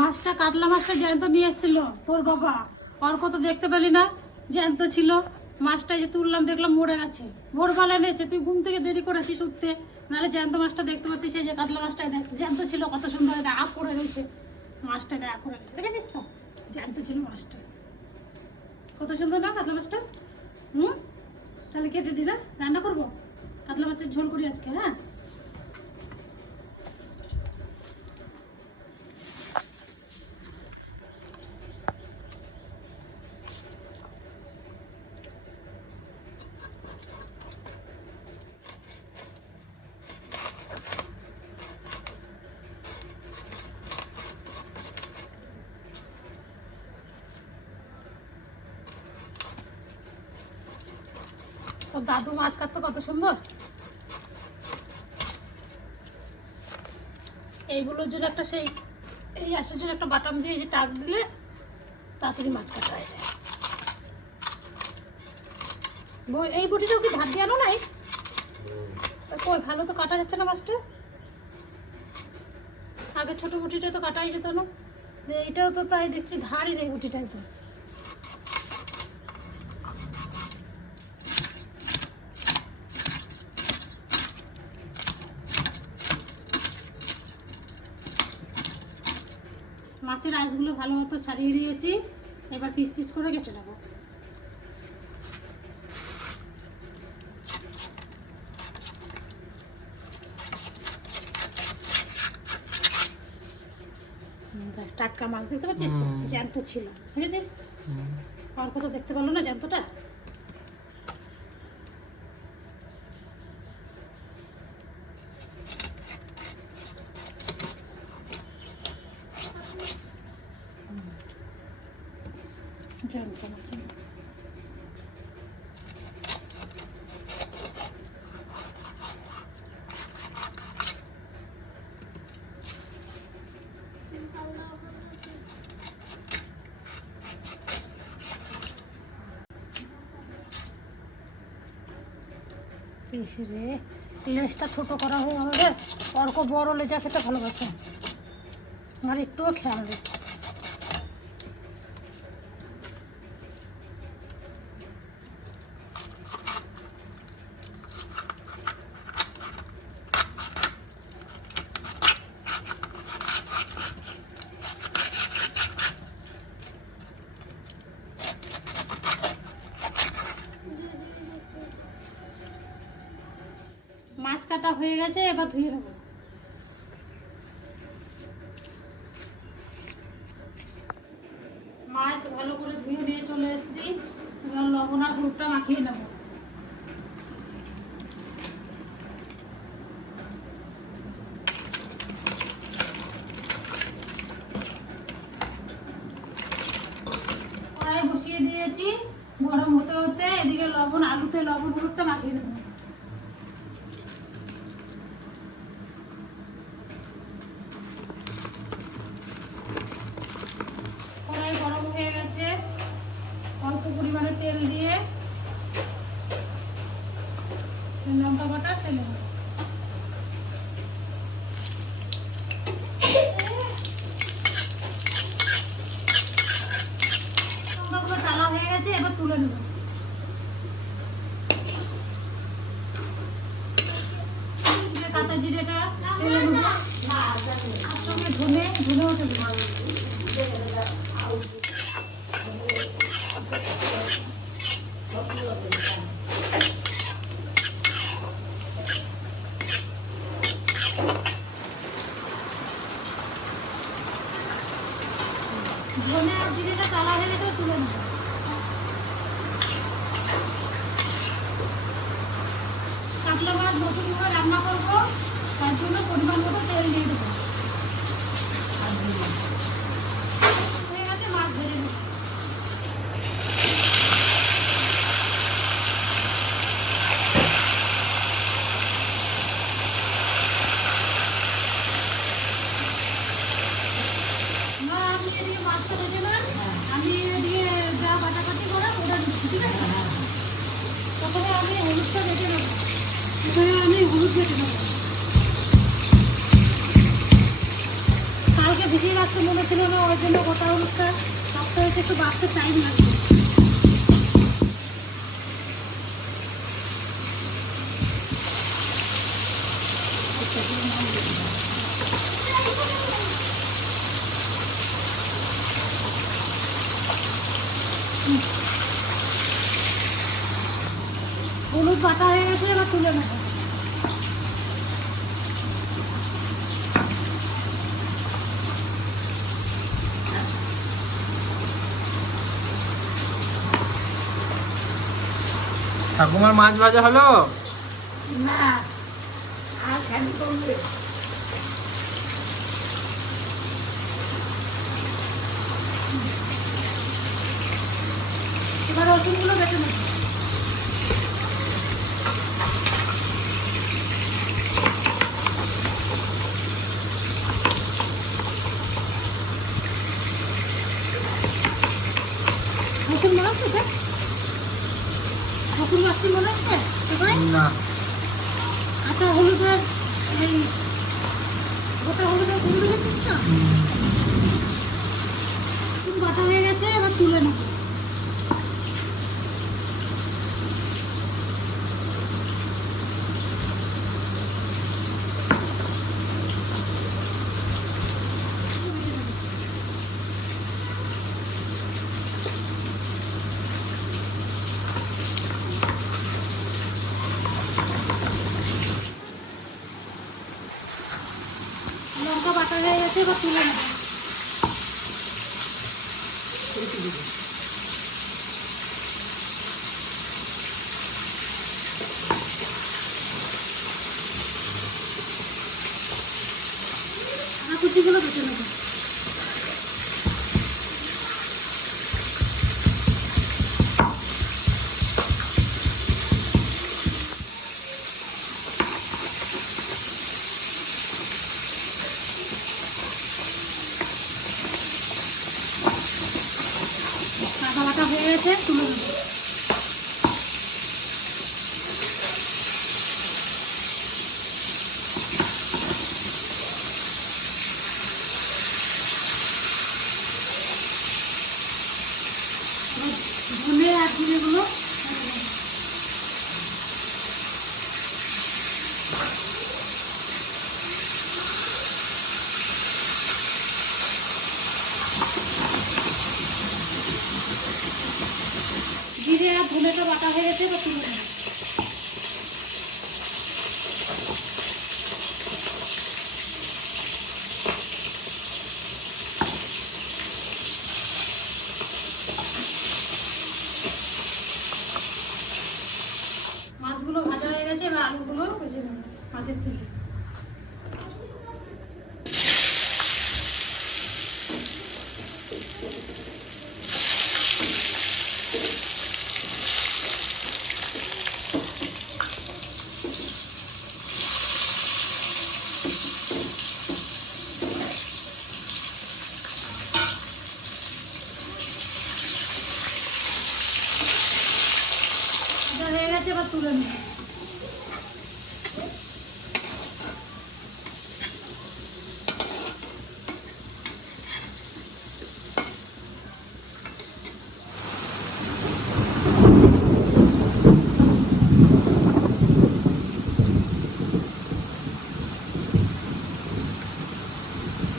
মাছটা, কাতলা মাছটা জ্যান্ত নিয়ে এসেছিল তোর বাবা। অর্ক তো দেখতে পেলি না, জ্যান্ত ছিল। মাছটা যে তুললাম, দেখলাম মরে গেছে। ভোরবেলা এনেছে, তুই ঘুম থেকে দেরি করেছিস উঠতে। নাহলে জ্যান্ত মাছটা দেখতে পাচ্ছিস যে কাতলা মাছটা দেখ, জ্যান্ত ছিল, কত সুন্দর আপ করে রয়েছে। মাছটা আপ করে রয়েছে, দেখেছিস তো? জ্যান্ত ছিল মাছটা। কত সুন্দর না কাতলা মাছটা? হুম? তাহলে কেটে দি না? রান্না করব? কাতলা মাছের ঝোল করি আজকে হ্যাঁ? তোর দাদু মাছ কাটতো কত সুন্দর? এইগুলোর জন্য একটা সেই, এই আসার জন্য একটা বাটাম দিয়ে যে টাক দিলে তাড়াতাড়ি মাছ কাটা হয়ে যায়। এই বটিটাও কি ধার দিয়ে নাই? কই, ভালো তো কাটা যাচ্ছে না মাছটা? আগে ছোট বটিটা তো কাটাই যেত না। এইটাও তো তাই দেখছি, ধারই নেই বটিটাই তো। মাছের আঁশগুলো ভালো মতো ছাড়িয়ে দিয়েছি এবার পিস পিস করে কেটে নেব। টাটকা মাছ দেখতে পাচ্ছিস। জ্যান্ত ছিল বুঝেছিস আর কোথাও দেখতে পারল না জ্যান্তটা জ্যান্ত মাছ পিসি রে লেজটা ছোট করা হয়ে হবে অর্ক বড় লেজা খেতে ভালোবাসে। আর একটুও খেয়াল রে মাছ হয়ে গেছে, এবার ধুয়ে দেবো মাছ ভালো করে ধুয়ে নিয়ে চলে এসেছি। এবার লবণ আর হলুদটা মাখিয়ে নেব। কড়াই বসিয়ে দিয়েছি, গরম হতে হতে এদিকে লবণ, আলুতে লবণ, হলুদটা মাখিয়ে নেব কড়াই গরম হয়ে গেছে অল্প পরিমাণে তেল দিয়ে লঙ্কা ফেলে হয়ে গেছে এবার তুলে নেব কাঁচা জিরেটা ফেলে নেব তার সঙ্গে ধনে, ধনেও ফেলে দেবো ধনে আর জিরেটা টালা হয়ে গেছে তুলে নেব কাতলা মাছ নতুন করে রান্না করব তার জন্য পরিমাণ মতো তেল দিয়ে দেবো হয়ে গেছে মাছ ভেজে নেব না, আমি এদিকে মাছটা ভেজে নেন। আমি এদিকে যা কাটাকাটি করার ওটা দিচ্ছি, ঠিক আছে? প্রথমে কালকে ভিজিয়ে রাখতে মনে ছিল না ওর জন্য গোটা হলুদটা সপ্তাহে একটু বাড়তে টাইম লাগবে। হলুদ বাটা হয়ে গেছে এবার তুলে নেব। ঠাকুমার মাছ ভাজা হলো? না আর কেন করবে? এবার রসুনগুলো বেটে নেব রসুন মনে হচ্ছে তো? রসুন বাড়তি মনে হচ্ছে সবাই না আচ্ছা হলুদের এই না হয়ে গেছে এবার তুলে নেব লঙ্কা বাটা হয়ে গেছে এবার তুলে নেব আদা কুচিগুলো বেটে নেব আদা গেছে তুলে দেবো। ধনে আর জিরেগুলো জিরে আর ধনেটা বাটা হয়ে গেছে বা তুলে মাছগুলো ভাজা হয়ে গেছে এবার আলুগুলো ভেজে নেব মাছের তেলে হয়ে গেছে এবার তুলে নেব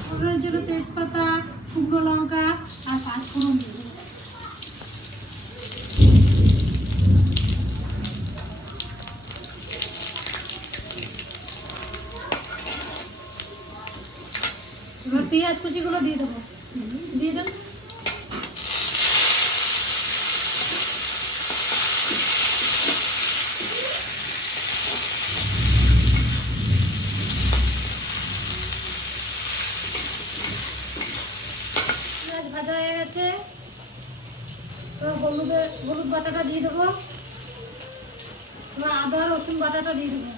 ফোড়নের জন্য তেজপাতা শুকনো লঙ্কা আর পাঁচফোড়ন দেবো এবার পেঁয়াজ দিয়ে দেবো। দিয়ে দেন। ভাজা হয়ে গেছে। এবার হলুদের হলুদ বাটাটা দিয়ে দেবো। আদা রসুন বাটাটা দিয়ে দেবো।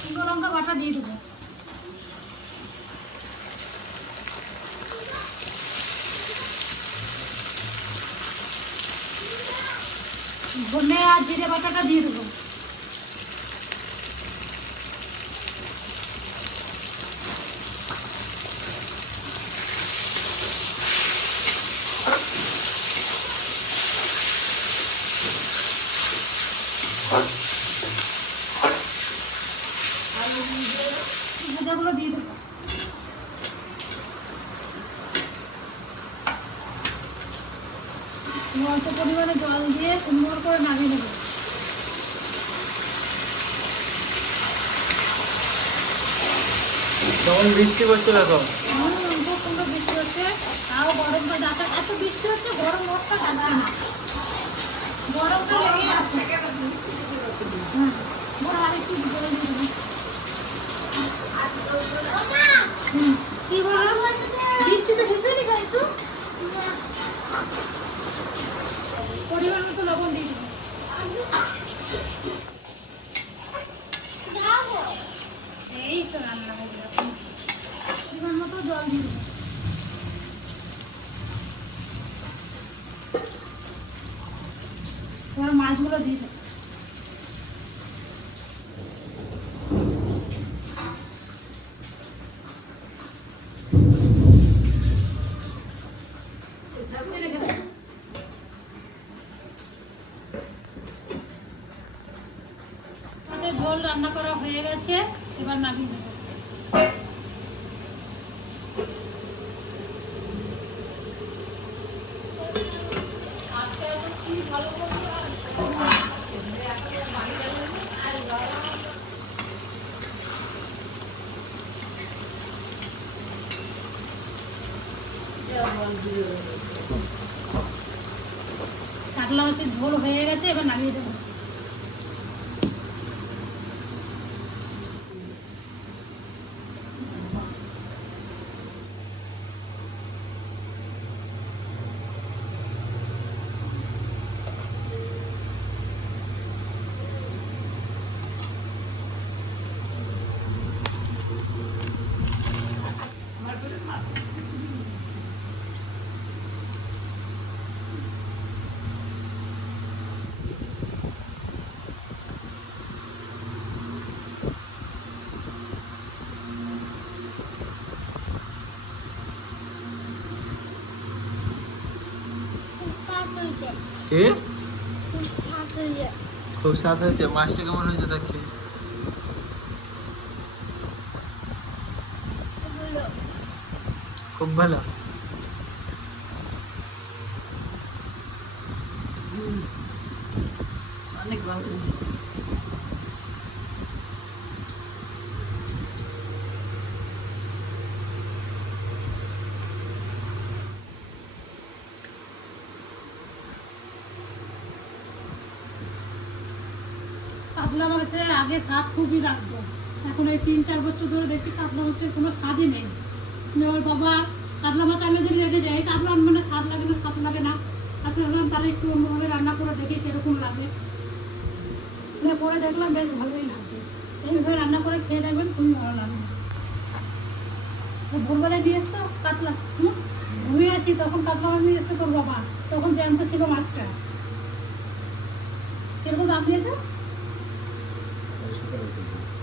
শুকনো লঙ্কা বাটা দিয়ে দেবো। ধনে আর জিরে বাটাটা দিয়ে দেবো। ভাজাগুলো দিয়ে দেবো। অল্প পরিমাণে জল দিয়ে সুন্দর করে নামিয়ে নেব। কেমন বৃষ্টি পড়ছে দেখো? আমার বৃষ্টি হচ্ছে তাও গরমটা যাচ্ছে। এত বৃষ্টি হচ্ছে গরম রোদটা যাচ্ছে না। গরমটা লেগে আছে। হুম বড় আরেকটু জল দিয়ে দেবো। এই তো রান্না মতো জল দিয়ে দেবো এবার মাছগুলো দিয়ে দেবো ঢাকনি রেখে দেবো। আচ্ছা ঝোল রান্না করা হয়ে গেছে এবার নামিয়ে দেবো কাতলা মাছের ঝোল হয়ে গেছে এবার নামিয়ে দেবো। খুব স্বাদ হয়েছে। মাছটা কেমন হয়েছে দেখি। খুব ভালো। অনেক ভালো কাতলা মাছের আগে স্বাদ খুবই লাগতো এখন এই তিন, চার বছর ধরে দেখি কাতলা মাছের কোনো স্বাদই নেই। মানে ওর বাবা কাতলা মাছ আনলে যদি রেখে যায় কাতলা মানে স্বাদ লাগে না, স্বাদ লাগে না। আজকে ভাবলাম তাহলে একটু অন্যভাবে রান্না করে দেখি কীরকম লাগে। মানে করে দেখলাম বেশ ভালোই লাগছে। এইভাবে রান্না করে খেয়ে দেখবেন খুবই ভালো লাগবে ভোরবেলায় দিয়ে এসছো কাতলা? হুম? ঘুমিয়ে আছি, তখন কাতলা মাছ নিয়ে এসছে তোর বাবা। তখন জ্যান্ত ছিল মাছটা। কীরকম দাম দিয়েছে?